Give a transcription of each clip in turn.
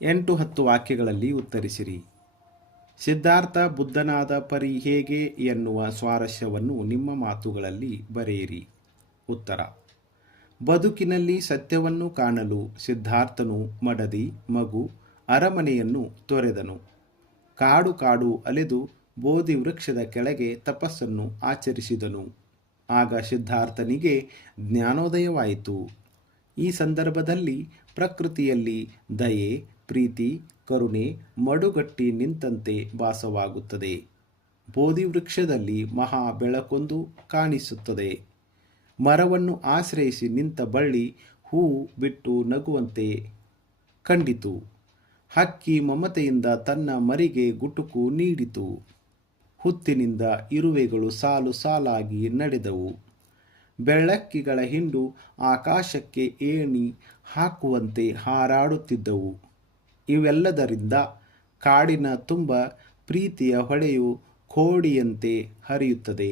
8-10 ವಾಕ್ಯಗಳಲ್ಲಿ ಉತ್ತರಿಸಿರಿ. ಸಿದ್ಧಾರ್ಥ ಬುದ್ಧನಾದ ಪರಿ ಹೇಗೆ ಎನ್ನುವ ಸ್ವಾರಸ್ಯವನ್ನು ನಿಮ್ಮ ಮಾತುಗಳಲ್ಲಿ ಬರೆಯಿರಿ. ಉತ್ತರ: ಬದುಕಿನಲ್ಲಿ ಸತ್ಯವನ್ನು ಕಾಣಲು ಸಿದ್ಧಾರ್ಥನು ಮಡದಿ ಮಗು ಅರಮನೆಯನ್ನು ತೊರೆದನು. ಕಾಡು ಕಾಡು ಅಲೆದು ಬೋಧಿ ವೃಕ್ಷದ ಕೆಳಗೆ ತಪಸ್ಸನ್ನು ಆಚರಿಸಿದನು. ಆಗ ಸಿದ್ಧಾರ್ಥನಿಗೆ ಜ್ಞಾನೋದಯವಾಯಿತು. ಈ ಸಂದರ್ಭದಲ್ಲಿ ಪ್ರಕೃತಿಯಲ್ಲಿ ದಯೆ, ಪ್ರೀತಿ, ಕರುಣೆ ಮಡುಗಟ್ಟಿ ನಿಂತಂತೆ ಭಾಸವಾಗುತ್ತದೆ. ಬೋಧಿ ವೃಕ್ಷದಲ್ಲಿ ಮಹಾ ಬೆಳಕೊಂದು ಕಾಣಿಸುತ್ತದೆ. ಮರವನ್ನು ಆಶ್ರಯಿಸಿ ನಿಂತ ಬಳ್ಳಿ ಹೂವು ಬಿಟ್ಟು ನಗುವಂತೆ ಕಂಡಿತು. ಹಕ್ಕಿ ಮಮತೆಯಿಂದ ತನ್ನ ಮರಿಗೆ ಗುಟುಕು ನೀಡಿತು. ಹುತ್ತಿನಿಂದ ಇರುವೆಗಳು ಸಾಲು ಸಾಲಾಗಿ ನಡೆದವು. ಬೆಳ್ಳಕ್ಕಿಗಳ ಹಿಂಡು ಆಕಾಶಕ್ಕೆ ಏಣಿ ಹಾಕುವಂತೆ ಹಾರಾಡುತ್ತಿದ್ದವು. ಇವೆಲ್ಲದರಿಂದ ಕಾಡಿನ ತುಂಬ ಪ್ರೀತಿಯ ಹೊಳೆಯು ಕೋಡಿಯಂತೆ ಹರಿಯುತ್ತದೆ.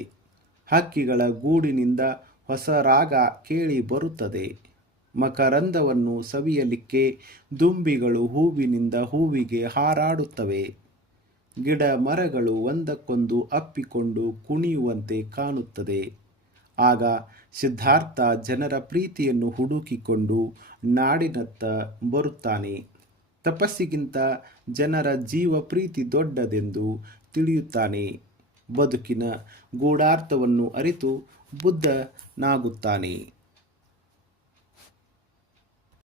ಹಕ್ಕಿಗಳ ಗೂಡಿನಿಂದ ಹೊಸ ರಾಗ ಕೇಳಿ ಬರುತ್ತದೆ. ಮಕರಂದವನ್ನು ಸವಿಯಲಿಕ್ಕೆ ದುಂಬಿಗಳು ಹೂವಿನಿಂದ ಹೂವಿಗೆ ಹಾರಾಡುತ್ತವೆ. ಗಿಡ ಮರಗಳು ಒಂದಕ್ಕೊಂದು ಅಪ್ಪಿಕೊಂಡು ಕುಣಿಯುವಂತೆ ಕಾಣುತ್ತದೆ. ಆಗ ಸಿದ್ಧಾರ್ಥ ಜನರ ಪ್ರೀತಿಯನ್ನು ಹುಡುಕಿಕೊಂಡು ನಾಡಿನತ್ತ ಬರುತ್ತಾನೆ. ತಪಸ್ಸಿಗಿಂತ ಜನರ ಜೀವ ಪ್ರೀತಿ ದೊಡ್ಡದೆಂದು ತಿಳಿಯುತ್ತಾನೆ. ಬದುಕಿನ ಗೂಢಾರ್ಥವನ್ನು ಅರಿತು ಬುದ್ಧನಾಗುತ್ತಾನೆ.